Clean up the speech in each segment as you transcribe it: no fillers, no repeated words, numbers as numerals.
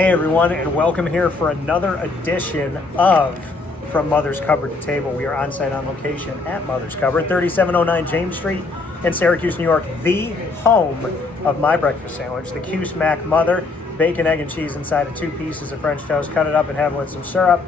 Hey everyone, and welcome here for another edition of From Mother's Cupboard to Table. We are on site on location at Mother's Cupboard, 3709 James Street in Syracuse, New York, the home of my breakfast sandwich, the Cuse Mac Mother, bacon, egg, and cheese inside of 2 pieces of French toast. Cut it up and have it with some syrup.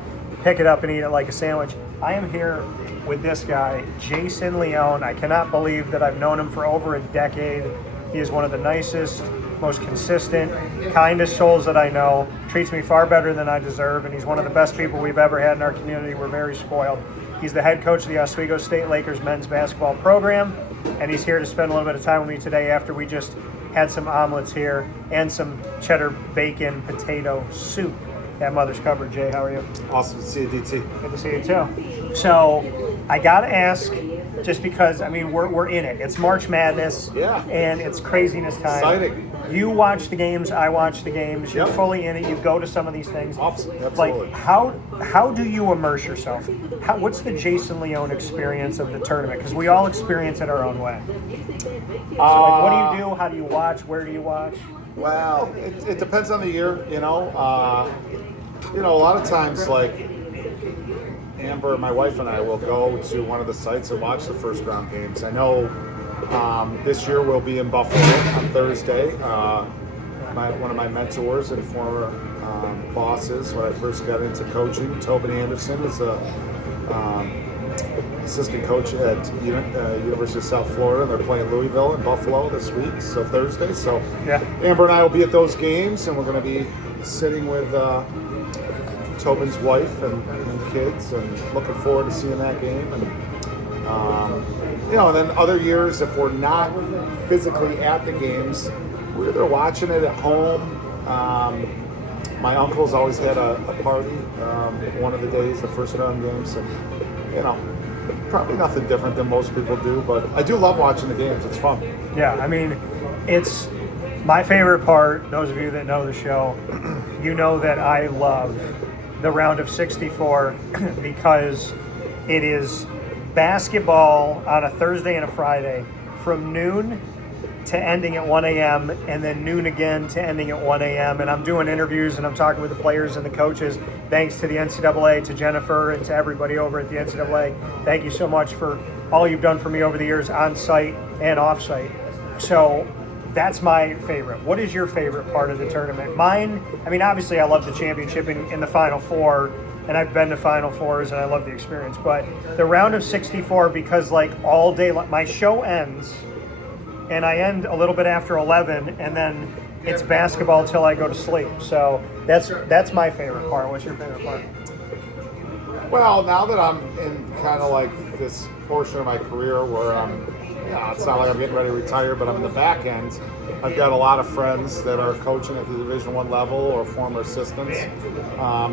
Pick it up and eat it like a sandwich. I am here with this guy, Jason Leone. I cannot believe that I've known him for over a decade. He is one of the nicest, most consistent, kindest souls that I know. Treats me far better than I deserve, and he's one of the best people we've ever had in our community. We're very spoiled. He's the head coach of the Oswego State Lakers men's basketball program, and he's here to spend a little bit of time with me today after we just had some omelets here and some cheddar bacon potato soup at Mother's Cupboard. Jay, how are you? Awesome to see you, DT. Good to see you too. So I gotta ask, just because we're in it. It's March Madness, and it's craziness time. Exciting. You watch the games, I watch the games. You're Yep. fully in it. You go to some of these things. Absolutely. Like how do you immerse yourself? What's the Jason Leone experience of the tournament? Because we all experience it our own way. So what do you do? How do you watch? Where do you watch? Well, it depends on the year, you know. A lot of times, like Amber, my wife, and I will go to one of the sites and watch the first round games. I know this year we'll be in Buffalo on Thursday. One of my mentors and former bosses when I first got into coaching, Tobin Anderson, was a assistant coach at University of South Florida, and they're playing Louisville and Buffalo this week, so Thursday. So Amber and I will be at those games, and we're going to be sitting with Tobin's wife and kids, and looking forward to seeing that game. And then other years, if we're not physically at the games, we're either watching it at home. My uncle's always had a party one of the days, the first round games, and probably nothing different than most people do, but I do love watching the games. It's fun. Yeah, it's my favorite part. Those of you that know the show, you know that I love the round of 64 because it is basketball on a Thursday and a Friday from noon to ending at 1 a.m. and then noon again to ending at 1 a.m. And I'm doing interviews and I'm talking with the players and the coaches. Thanks to the NCAA, to Jennifer, and to everybody over at the NCAA. Thank you so much for all you've done for me over the years on site and off site. So that's my favorite. What is your favorite part of the tournament? Mine, obviously I love the championship in the Final Four, and I've been to Final Fours and I love the experience. But the round of 64, because all day, my show ends and I end a little bit after 11, and then it's basketball till I go to sleep. So that's my favorite part. What's your favorite part? Well, now that I'm in kind of like this portion of my career where it's not like I'm getting ready to retire, but I'm in the back end. I've got a lot of friends that are coaching at the Division I level or former assistants.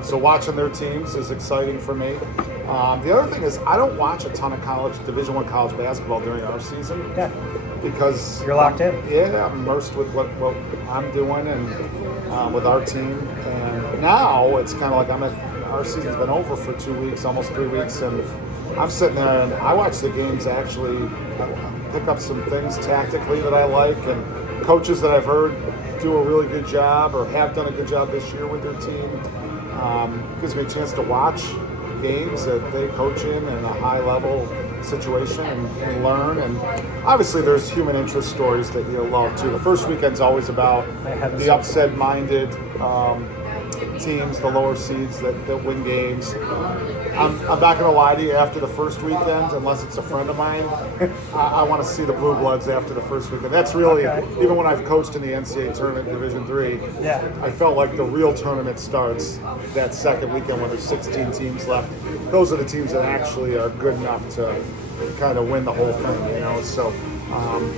So watching their teams is exciting for me. The other thing is I don't watch a ton of Division I college basketball during our season. Yeah. Because you're locked in. Yeah, I'm immersed with what I'm doing and with our team. And now it's kind of like our season's been over for 2 weeks, almost 3 weeks, and I'm sitting there and I watch the games actually. Pick up some things tactically that I like, and coaches that I've heard do a really good job or have done a good job this year with their team. Gives me a chance to watch games that they coach in a high level situation and learn. And obviously there's human interest stories that you'll love too. The first weekend's always about the upset minded teams, the lower seeds that win games. I'm not going to lie to you, after the first weekend, unless it's a friend of mine, I want to see the Blue Bloods after the first weekend. That's really, even when I've coached in the NCAA tournament Division III, I felt like the real tournament starts that second weekend when there's 16 teams left. Those are the teams that actually are good enough to kind of win the whole thing, so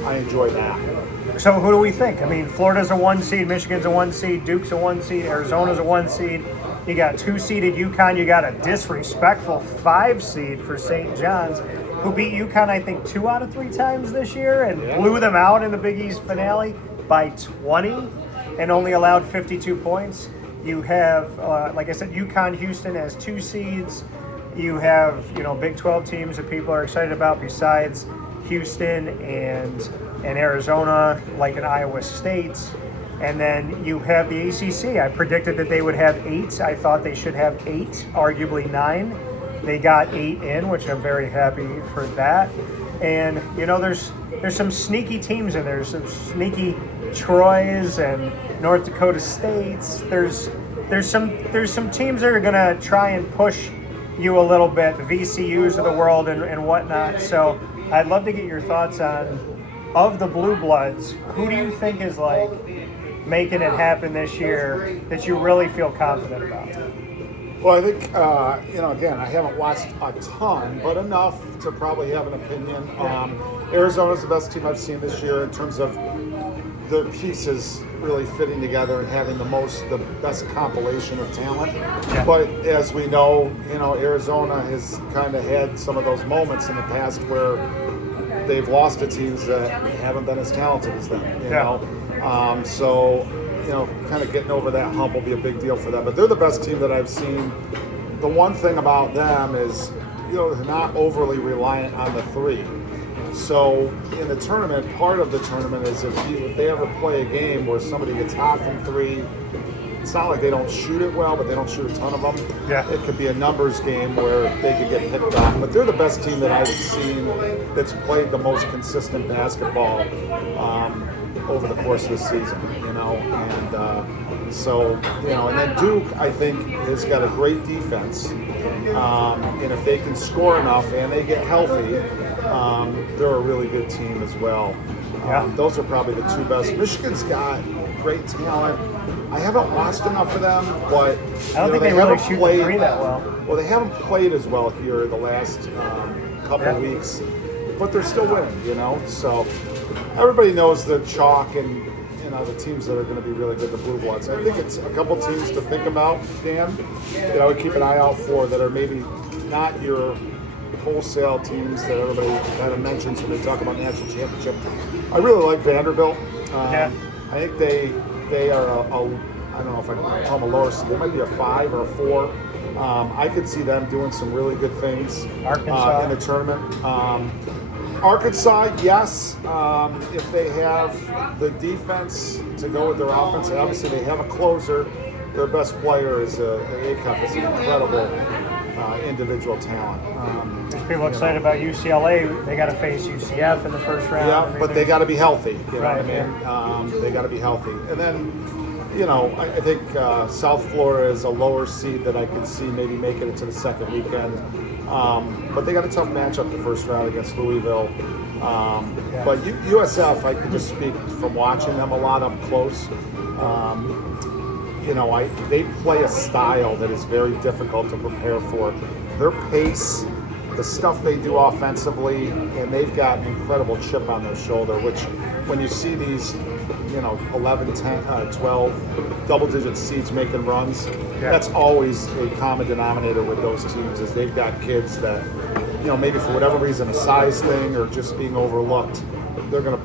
I enjoy that. So who do we think? Florida's a 1 seed, Michigan's a 1 seed, Duke's a 1 seed, Arizona's a 1 seed. You got 2-seeded UConn. You got a disrespectful 5 seed for St. John's, who beat UConn, I think, 2 out of 3 times this year and blew them out in the Big East finale by 20 and only allowed 52 points. You have, like I said, UConn, Houston has 2 seeds. You have, Big 12 teams that people are excited about besides Houston and Arizona, like an Iowa State. And then you have the ACC. I predicted that they would have 8. I thought they should have 8, arguably 9. They got 8 in, which I'm very happy for that. And there's some sneaky teams in there. Some sneaky Troys and North Dakota States. There's some teams that are gonna try and push you a little bit, the VCUs of the world and whatnot. So I'd love to get your thoughts on, of the Blue Bloods, who do you think is like making it happen this year that you really feel confident about? Well, I think, again, I haven't watched a ton, but enough to probably have an opinion. Arizona's the best team I've seen this year in terms of the pieces really fitting together and having the best compilation of talent. Yeah. But as we know, Arizona has kind of had some of those moments in the past where they've lost to teams that haven't been as talented as them, you know. So kind of getting over that hump will be a big deal for them. But they're the best team that I've seen. The one thing about them is, they're not overly reliant on the 3. So in the tournament, part of the tournament is if they ever play a game where somebody gets hot from 3, it's not like they don't shoot it well, but they don't shoot a ton of them. Yeah. It could be a numbers game where they could get picked off. But they're the best team that I've seen that's played the most consistent basketball over the course of the season, and so, and then Duke, I think, has got a great defense, and if they can score enough and they get healthy, they're a really good team as well. Those are probably the 2 best. Michigan's got great talent. I haven't watched enough of them, but I don't think they really shoot the 3 that well. Well, they haven't played as well here the last couple of weeks, but they're still winning, so everybody knows the chalk and the teams that are going to be really good, the Blue Bloods. I think it's a couple teams to think about, Dan, that I would keep an eye out for that are maybe not your wholesale teams that everybody kind of mentions when they talk about national championship. I really like Vanderbilt. I think they are I don't know if I can call them a lower seed. They might be a 5 or a 4. I could see them doing some really good things in the tournament. Arkansas, yes, if they have the defense to go with their offense, and obviously they have a closer. Their best player is Acuff, is an incredible individual talent. There's people excited about UCLA. They got to face UCF in the first round. Yeah, but they got to be healthy. You know what I mean? They got to be healthy. And then, I think South Florida is a lower seed that I could see maybe making it to the second weekend. But they got a tough matchup the first round against Louisville. But USF, I can just speak from watching them a lot up close. They play a style that is very difficult to prepare for. Their pace, the stuff they do offensively, and they've got an incredible chip on their shoulder, which when you see these 11, 10, 12 double-digit seeds making runs, that's always a common denominator with those teams is they've got kids that, maybe for whatever reason, a size thing or just being overlooked,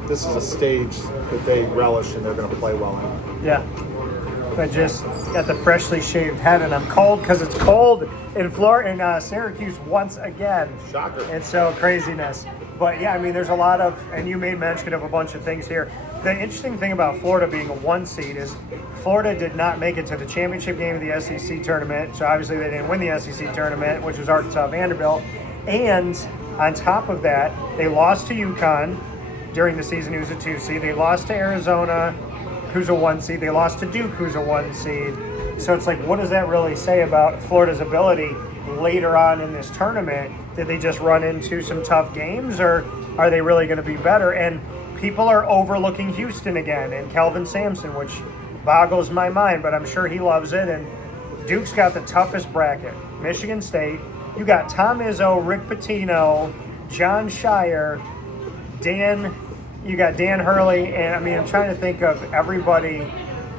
this is a stage that they relish and they're going to play well in. Yeah. I just got the freshly shaved head, and I'm cold because it's cold in Florida, in Syracuse once again. Shocker. And so craziness. But yeah, I mean, there's a lot of, and you made mention of a bunch of things here. The interesting thing about Florida being a 1 seed is Florida did not make it to the championship game of the SEC tournament. So obviously they didn't win the SEC tournament, which was Arkansas Vanderbilt. And on top of that, they lost to UConn during the season, who's a 2 seed. They lost to Arizona, who's a 1 seed. They lost to Duke, who's a 1 seed. So it's like, what does that really say about Florida's ability later on in this tournament? Did they just run into some tough games, or are they really going to be better? And people are overlooking Houston again and Kelvin Sampson, which boggles my mind, but I'm sure he loves it. And Duke's got the toughest bracket. Michigan State. You got Tom Izzo, Rick Pitino, John Shire, you got Dan Hurley, and I mean, I'm trying to think of everybody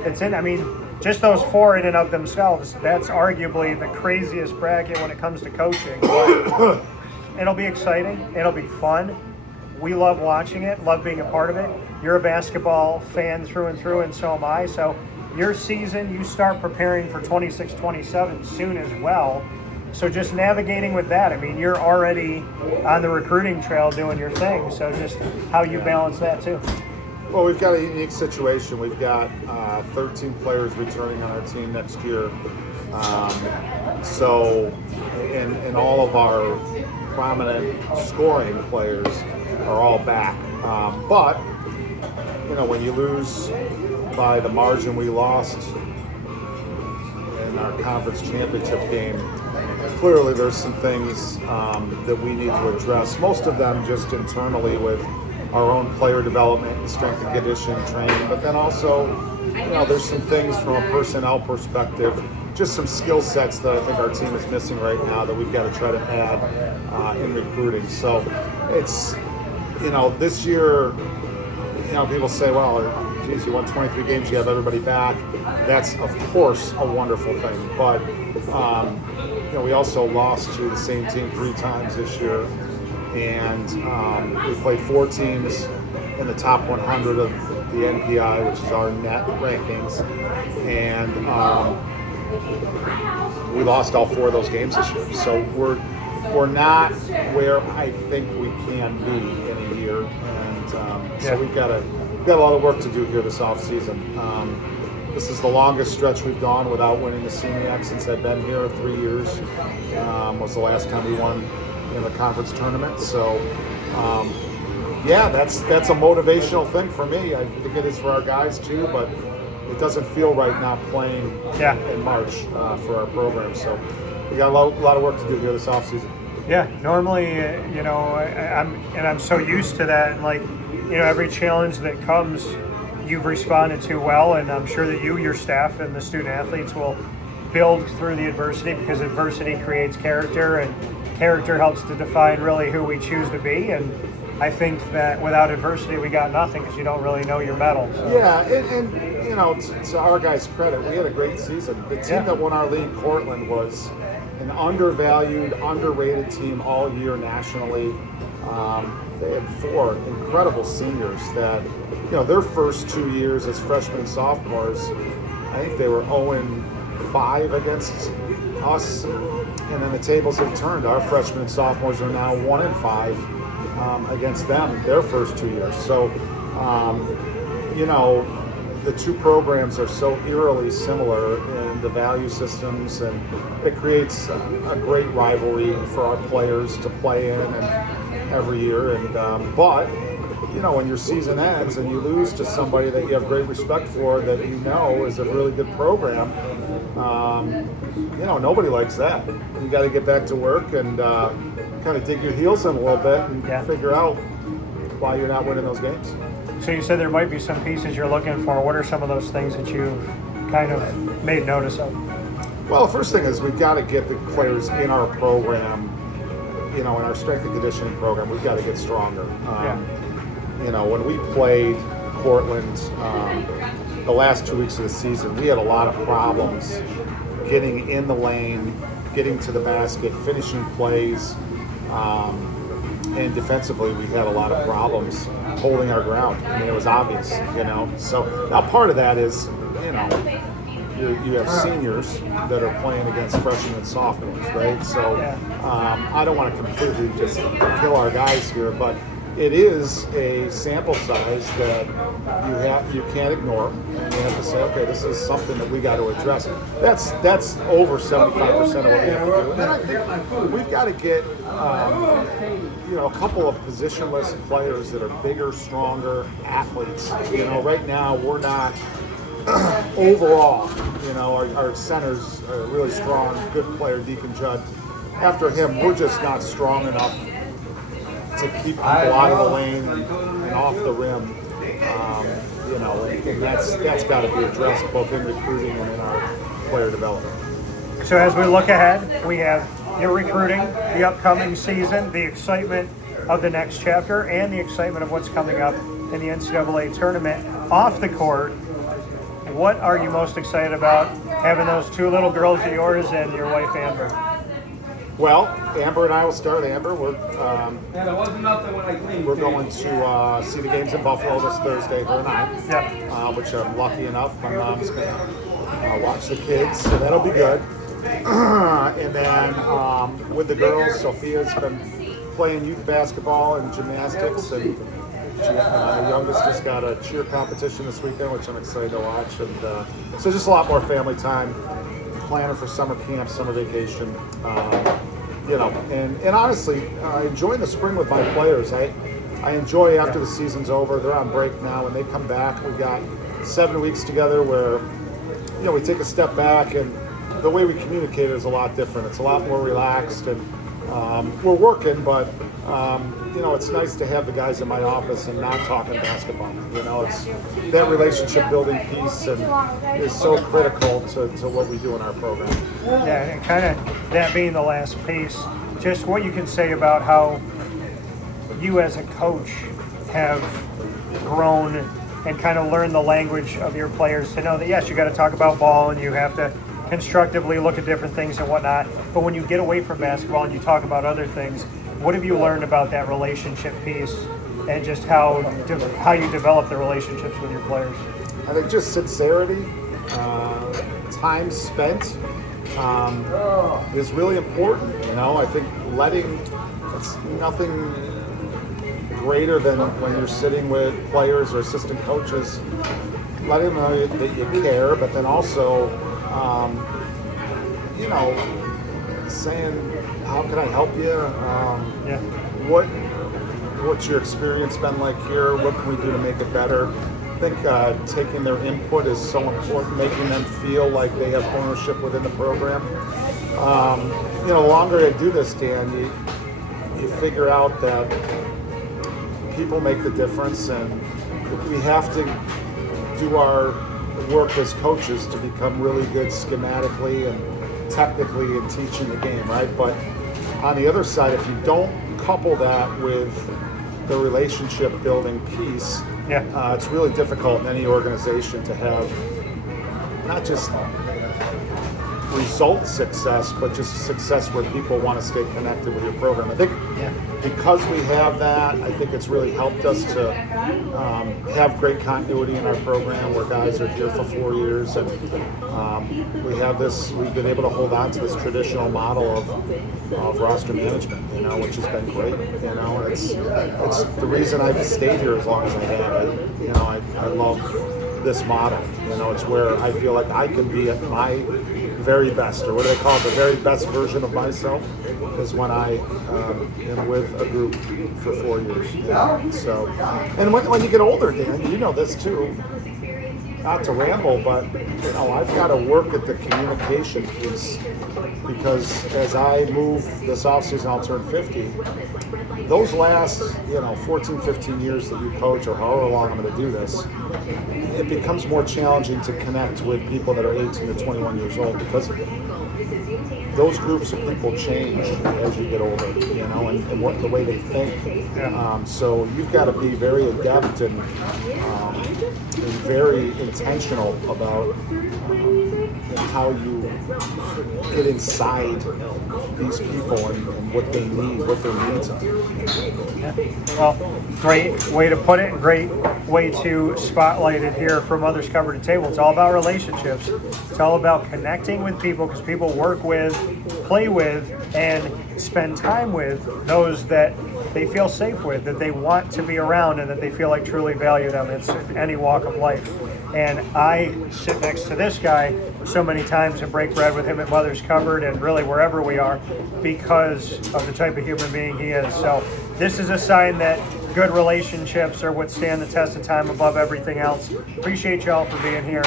that's in. I mean, just those 4 in and of themselves, that's arguably the craziest bracket when it comes to coaching. But it'll be exciting. It'll be fun. We love watching it, love being a part of it. You're a basketball fan through and through, and so am I. So your season, you start preparing for 26-27 soon as well. So just navigating with that. I mean, you're already on the recruiting trail doing your thing. So just how you balance that too. Well, we've got a unique situation. We've got 13 players returning on our team next year. And all of our prominent scoring players are all back. But when you lose by the margin we lost in our conference championship game, clearly there's some things that we need to address. Most of them just internally with our own player development and strength and conditioning training, but then also, there's some things from a personnel perspective, just some skill sets that I think our team is missing right now that we've got to try to add in recruiting. So it's, this year, people say, well, geez, you won 23 games, you have everybody back. That's, of course, a wonderful thing. But, we also lost to the same team 3 times this year. And we played 4 teams in the top 100 of the NPI, which is our net rankings. And we lost all 4 of those games this year. So we're not where I think we can be in a year. And so we've got a lot of work to do here this offseason. This is the longest stretch we've gone without winning the SENIAC since I've been here. 3 years was the last time we won in the conference tournament. So that's a motivational thing for me. I think it is for our guys too, but it doesn't feel right not playing in March for our program. So we got a lot of work to do here this offseason. Yeah, normally, I'm so used to that, and every challenge that comes, you've responded to well, and I'm sure that you, your staff, and the student athletes will build through the adversity, because adversity creates character, and character helps to define really who we choose to be. And I think that without adversity, we got nothing, because you don't really know your mettle. So. Yeah, and to our guys' credit, we had a great season. The team that won our league, Portland, was an undervalued, underrated team all year nationally. They had 4 incredible seniors that, their first 2 years as freshmen and sophomores, I think they were 0-5 against us. And then the tables have turned. Our freshmen and sophomores are now 1-5 against them their first 2 years. So, the 2 programs are so eerily similar in the value systems, and it creates a great rivalry for our players to play in and every year. And but when your season ends and you lose to somebody that you have great respect for, that is a really good program, nobody likes that. You got to get back to work and kind of dig your heels in a little bit and figure out why you're not winning those games. So you said there might be some pieces you're looking for. What are some of those things that you've kind of made notice of? Well, the first thing is we've got to get the players in our program, in our strength and conditioning program, we've got to get stronger. When we played Portland the last 2 weeks of the season, we had a lot of problems getting in the lane, getting to the basket, finishing plays, and defensively we had a lot of problems holding our ground. I mean, it was obvious, So now part of that is, you have seniors that are playing against freshmen and sophomores, right? So I don't want to completely just kill our guys here, but it is a sample size that you can't ignore, and you have to say, okay, this is something that we got to address. That's over 75% of what we have to do. And then I think we've got to get a couple of positionless players that are bigger, stronger athletes. Right now we're not overall. Our centers are really strong, good player, Deacon Judd. After him, we're just not strong enough to keep people out of the lane and off the rim, and that's got to be addressed both in recruiting and in our player development. So as we look ahead, we have your recruiting, the upcoming season, the excitement of the next chapter, and the excitement of what's coming up in the NCAA tournament. Off the court, what are you most excited about having those 2 little girls of yours and your wife Amber? Well, Amber and I will start. Amber, we're going to see the games in Buffalo this Thursday, her and I, which I'm lucky enough. My mom's going to watch the kids, so that'll be good. And then with the girls, Sophia's been playing youth basketball and gymnastics, and My youngest just got a cheer competition this weekend, which I'm excited to watch. And so just a lot more family time, planning for summer camp, summer vacation. And honestly, enjoying the spring with my players. I enjoy after the season's over. They're on break now. When they come back, we got 7 weeks together where, we take a step back, and the way we communicate is a lot different. It's a lot more relaxed, and we're working, but it's nice to have the guys in my office and not talking basketball. It's that relationship building piece and is so critical to what we do in our program. Yeah, and kind of that being the last piece, just what you can say about how you as a coach have grown and kind of learned the language of your players to know that, yes, you got to talk about ball and you have to constructively look at different things and whatnot, but when you get away from basketball and you talk about other things, what have you learned about that relationship piece and just how you develop the relationships with your players? I think just sincerity, time spent is really important. I think it's nothing greater than when you're sitting with players or assistant coaches, letting them know that you care, but then also saying, how can I help you? What's your experience been like here? What can we do to make it better? I think taking their input is so important, making them feel like they have ownership within the program. The longer I do this, Dan, you figure out that people make the difference, and we have to do our work as coaches to become really good schematically and technically in teaching the game, right? But on the other side, if you don't couple that with the relationship building piece, it's really difficult in any organization to have not just result success, but just success where people want to stay connected with your program. I think because we have that, I think it's really helped us to have great continuity in our program where guys are here for 4 years, and we've been able to hold on to this traditional model of roster management, which has been great. It's the reason I've stayed here as long as I have. I love this model. It's where I feel like I can be at my very best, or what do they call it, the very best version of myself, is when I am with a group for 4 years. So, and when you get older, Dan, you know this too, not to ramble, but I've got to work at the communication piece, because as I move this offseason, I'll turn 50. Those last 14, 15 years that you coach, or however long I'm going to do this, it becomes more challenging to connect with people that are 18 to 21 years old, because those groups of people change as you get older, and what the way they think. So you've got to be very adept and very intentional about how you get inside these people and what they need, what their needs are. Well, great way to put it, and great way to spotlight it here from Others Covered at Table. It's all about relationships. It's all about connecting with people, because people work with, play with, and spend time with those that they feel safe with, that they want to be around, and that they feel like truly value them. It's in any walk of life. And I sit next to this guy so many times and break bread with him at Mother's Covered and really wherever we are, because of the type of human being he is. So this is a sign that good relationships are what stand the test of time above everything else. Appreciate y'all for being here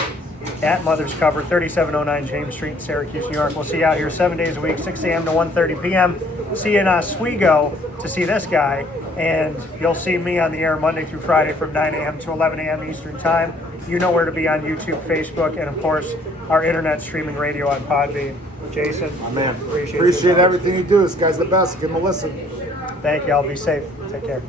at Mother's Covered, 3709 James Street, Syracuse, New York. We'll see you out here 7 days a week, 6 a.m. to 1:30 p.m. See you in Oswego to see this guy, and you'll see me on the air Monday through Friday from 9 a.m. to 11 a.m. Eastern Time. You know where to be on YouTube, Facebook, and of course, our internet streaming radio on Podbean. Jason, my man, appreciate everything you do. This guy's the best. Give him a listen. Thank you. I'll be safe. Take care.